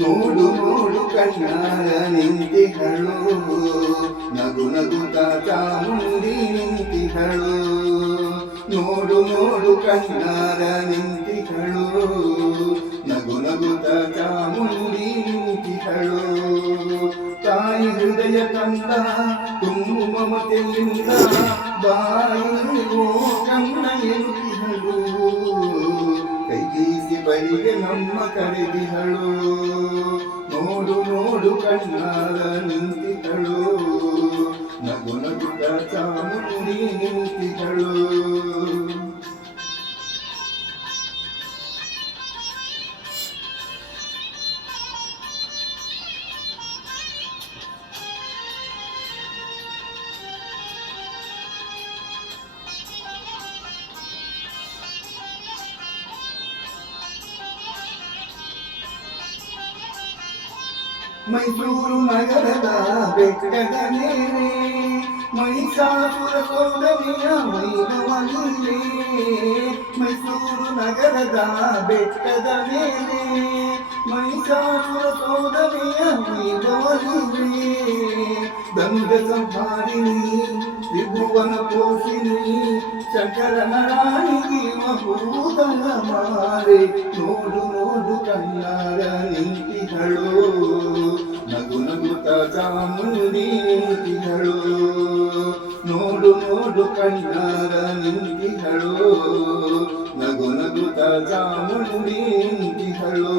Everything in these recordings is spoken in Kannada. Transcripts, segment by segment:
ನೋಡು ನೋಡು ಕಣ್ಣಾರ ನಿಂತಿಹಳು, ನಗು ನಗುತ್ತ ಚಾಮುಂಡಿ ನಿಂತಿಹಳು. ನೋಡು ನೋಡು ಕಣ್ಣಾರ ನಿಂತಿಹಳು, ನಗು ನಗುತ್ತ ಚಾಮುಂಡಿ ನಿಂತಿಹಳು. ತಾಯಿ ಹೃದಯ ಕಂದ ತುಂಬು ಮಮತೆಯಿಂದ ಬಾಯಿ ಓ ಕಣ್ಣ ಎನ್ನುತ್ತಿಹಳು. ಕೈಗೀಸಿ ಬಳಿಗೆ ನಮ್ಮ ಕರೆದಿಹಳು. ನೋಡು ನೋಡು ಕಣ್ಣಾರ ನಿಂತಿಹಳು, ನಗು ನಗುತ್ತ ಚಾಮುಂಡಿ ನಿಂತಿಹಳು. ಮೈಸೂರು ನಗರದ ಬೆಟ್ಟದ ಮೇಲೆ ಮಹಿಷಾಸುರ ಸೋದರಿಯ ವೈಭವವಿದೆ. ಮೈಸೂರು ನಗರದ ಬೆಟ್ಟದ ಮೇಲೆ ಮಹಿಷಾಸುರ ಸೋದರಿಯ ವೈಭವವಿದೆ. ದಂಡ ಸಂಹಾರಿಣಿ ತ್ರಿಭುವನ ಪೋಷಿಣಿ ಶಂಕರನ ರಾಣಿಗೆ ಮಹೂದನ ಮಾರೆ. ನೋಡು ನೋಡು ಕಣ್ಣಾರ ನಿಂತಿಹಳು, ನಗು ನಗುತ್ತ ಚಾಮುಂಡಿ ನಿಂತಿಹಳು. ನೋಡು ನೋಡು ಕಣ್ಣಾರ ನಿಂತಿಹಳು, ನಗು ನಗುತ್ತ ಚಾಮುಂಡಿ ನಿಂತಿಹಳು.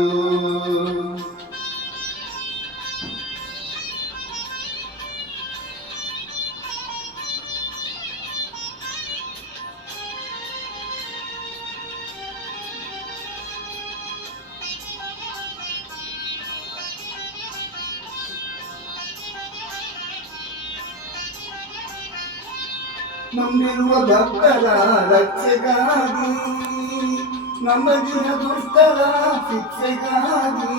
ನಂಬಿರುವ ಭಕ್ತರ ರಕ್ಷೆಗಾಗಿ, ನಂಬದಿನ ದುಷ್ಟರ ಶಿಕ್ಷೆಗಾಗಿ.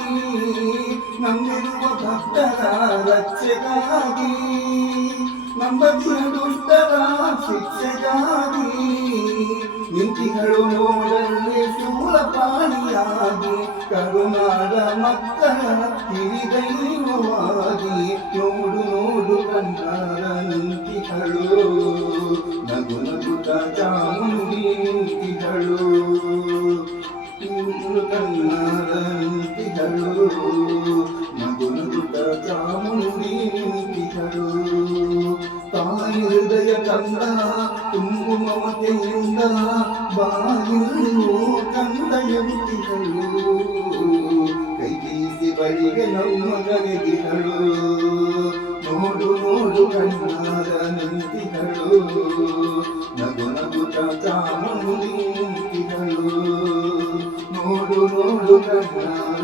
ನಂಬಿರುವ ಭಕ್ತರ ರಕ್ಷೆಗಾಗಿ, ನಂಬದಿನ ದುಷ್ಟರ ಶಿಕ್ಷೆಗಾಗಿ. ನಿಂತಿಹಳು ನೋಡಲ್ಲಿ ಶೂಲಪಾಣಿಯಾಗಿ, ಕರುನಾಡ ಮಕ್ಕಳ ಹಿರಿದೈವವಾಗಿ. ನೋಡು ನೋಡು ಕಣ್ಣಾರ ನಿಂತಿಹಳು, ನಗು ನಗುತ್ತ ಚಾಮುಂಡಿ ನಿಂತಿಹಳು. ಕಣ್ಣಾರ ನಿಂತಿಹಳು, ನಗು ನಗುತ್ತ ಚಾಮುಂಡಿ ನಿಂತಿಹಳು. ತಾಯಿ ಹೃದಯ ಕಂದ ತುಂಬು ಮಮತೆಯಿಂದ ಬಾಗಿಲು ಕಂದ ಎಂತಿಹಳು. ಕೈಗೀಸಿ ಬಳಿಗೆ ನಮ್ಮ ಕರೆದಿಹಳು. ನೋಡು ನೋಡು ಕಣ್ಣಾರ ನಿಂತಿಹಳು, ನಗು ನಗುತ್ತ ಚಾಮುಂಡಿ ನಿಂತಿಹಳು. ನೋಡು ನೋಡು ಕಣ್ಣಾರ